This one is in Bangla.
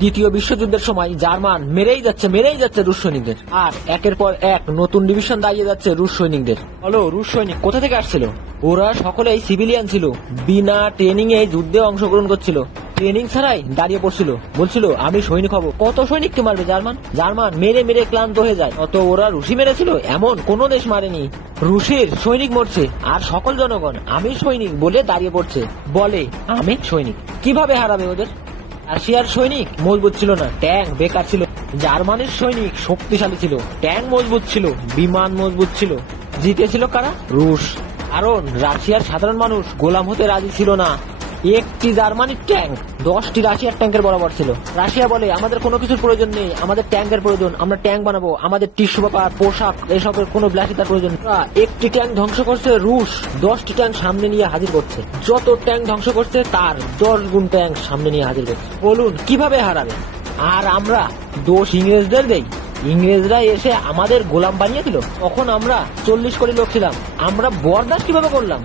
দ্বিতীয় বিশ্বযুদ্ধের সময় জার্মান মেরেই যাচ্ছে রুশ সৈনিকদের, আর একের পর এক নতুন ডিভিশন দাঁড়িয়ে যাচ্ছে রুশ সৈনিকদের। হলো রুশ সৈনিক কোথা থেকে আসছিল? ওরা সকলেই সিভিলিয়ান ছিল, বিনা ট্রেনিং এ যুদ্ধে অংশগ্রহণ করছিল, ট্রেনিং ছাড়াই দাঁড়িয়ে পড়ছিল, বলছিল আমি সৈনিক হব। কত সৈনিককে মারবে জার্মান মেরে মেরে ক্লান্ত হয়ে যায়। অত ওরা রুশি মেরেছিল, এমন কোন দেশ মারেনি। রুশের সৈনিক মরছে আর সকল জনগণ আমি সৈনিক বলে দাঁড়িয়ে পড়ছে, বলে আমি সৈনিক। কিভাবে হারাবে ওদের? রাশিয়ার সৈনিক মজবুত ছিল না, ট্যাঙ্ক বেকার ছিল। জার্মানির সৈনিক শক্তিশালী ছিল, ট্যাঙ্ক মজবুত ছিল, বিমান মজবুত ছিল। জিতেছিল কারা? রুশ। কারণ রাশিয়ার সাধারণ মানুষ গোলাম হতে রাজি ছিল না। একটি জার্মানির ট্যাঙ্ক 10টি রাশিয়ার ট্যাঙ্কের বরাবর ছিল। রাশিয়া বলে আমাদের কোনো কিছুর প্রয়োজন নেই, আমাদের ট্যাঙ্কের প্রয়োজন, আমরা ট্যাঙ্ক বানাবো, আমাদের টিস্যু পেপার, পোশাক এসবের কোনো বিলাসিতার প্রয়োজন। একটি ট্যাঙ্ক ধ্বংস করছে রুশ, 10টি ট্যাঙ্ক সামনে নিয়ে হাজির করছে। যত ট্যাঙ্ক ধ্বংস করছে তার 10 গুণ ট্যাঙ্ক সামনে নিয়ে হাজির করছে। বলুন কিভাবে হারাবে? আর আমরা দোষ ইংরেজদের দেই। ইংরেজরা এসে আমাদের গোলাম বানিয়ে দিল, তখন আমরা 40 কোটি লোক ছিলাম, আমরা বরদাস্ত কিভাবে করলাম?